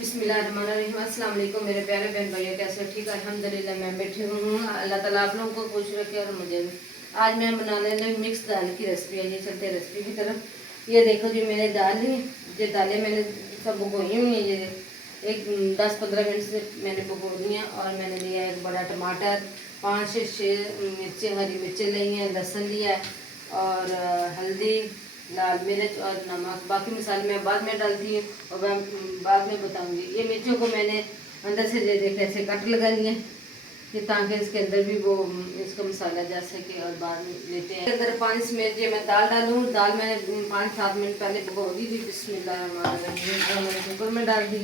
बिस्मिल्लाहिर्रहमानिर्रहीम। अस्सलाम वालेकुम मेरे प्यारे बहन भाइयों, कैसे हो? ठीक है अल्हम्दुलिल्लाह, मैं बैठी हूँ। अल्लाह ताला आप लोगों को खुश रखे और मुझे भी। आज मैं बनाने लगी मिक्स दाल की रेसिपी है। ये चलते रेसिपी की तरफ। ये देखो जी, मैंने दाल ली, ये दालें मैंने सब भिगोई हुई हैं। ये एक 10-15 मिनट से मैंने भिगो दी हैं। और मैंने लिया एक बड़ा टमाटर, 5 से 6 मिर्चें, हरी मिर्चें ली हैं, लहसुन लिया है और हल्दी, लाल मिर्च और नमक। बाकी मसाले मैं बाद में डालती हूँ और मैं बाद में बताऊंगी। ये मिर्चों को मैंने अंदर से ये देखे ऐसे कट लगा लिए कि ताकि इसके अंदर भी वो इसका मसाला जा सके। और बाद में लेते हैं अंदर 5 मिनट ये मैं दाल डालूँ। दाल मैंने 5-7 मिनट पहले भिगो दी थी। बिस्मिल्लाहिर्रहमानिर्रहीम मैंने कुकर में डाल दी।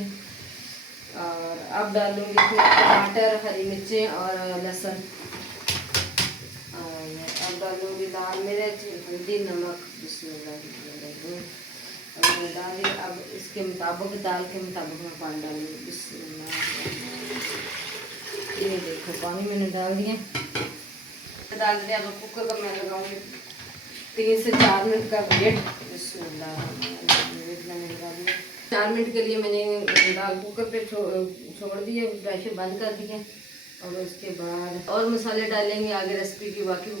और अब डालूँगी इसमें टमाटर, हरी मिर्चें और लहसुन। अब डालूँगी लाल मिर्च, हल्दी, नमक। बिस्मिल्लाह डाली। अब इसके मुताबिक, दाल के मुताबिक मैं पानी डालूँगी। बिस्मिल्लाह। ये देखो पानी मैंने डाल दिया, डाल दिया। अब कुकर का मैं लगाऊँगी 3 से 4 मिनट का वेट। बिस्मिल्लाह मैंने लगा दिया 4 मिनट के लिए। मैंने दाल कुकर पे छोड़ दिया, प्रेशर बंद कर दिया। और उसके बाद और मसाले डालेंगे आगे रेसिपी की। बाकी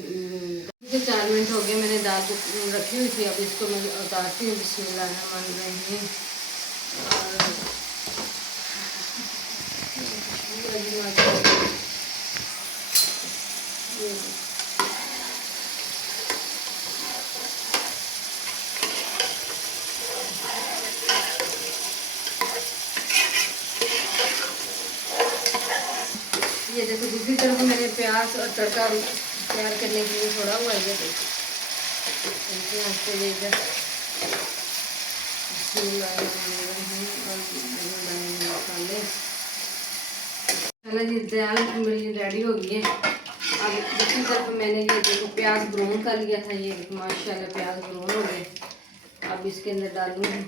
4 मिनट हो गए, मैंने दाल को रखी हुई थी। अब इसको मैं उतारती हूँ। बिस्मिल्लाहिर्रहमानिर्रहीम। ये देखो दूसरी तरफ मैंने प्याज और तड़का तैयार करने के लिए छोड़ा हुआ है। ये देखो मसाले जी। दाल मेरी रेडी हो गई है। अब दूसरी तरफ मैंने ये देखो प्याज ब्राउन कर लिया था। ये माशाल्लाह प्याज ब्राउन हो गए। अब इसके अंदर डालूंगी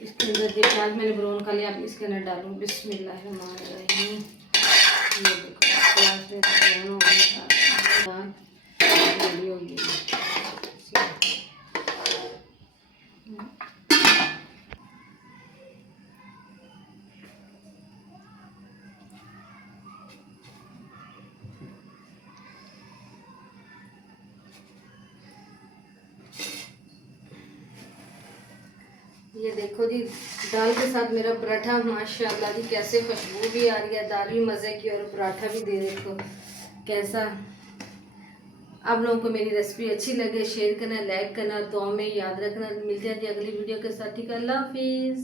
इसके अंदर जो प्याज मैंने ब्राउन कर लिया, अब इसके अंदर डालूँ। बिस्मिल्लाहिर्रहमानिर्रहीम। ये देखो प्याज में ब्राउन हो गया, रेडी हो गई। ये देखो जी, दाल के साथ मेरा पराठा माशाल्लाह जी कैसे खुशबू भी आ रही है, दाल भी मज़े की और पराठा भी दे देखो कैसा। आप लोगों को मेरी रेसिपी अच्छी लगे शेयर करना, लाइक करना, तो हमें याद रखना। मिलते हैं जी अगली वीडियो के साथ। ठीक है, अल्लाह हाफिज़।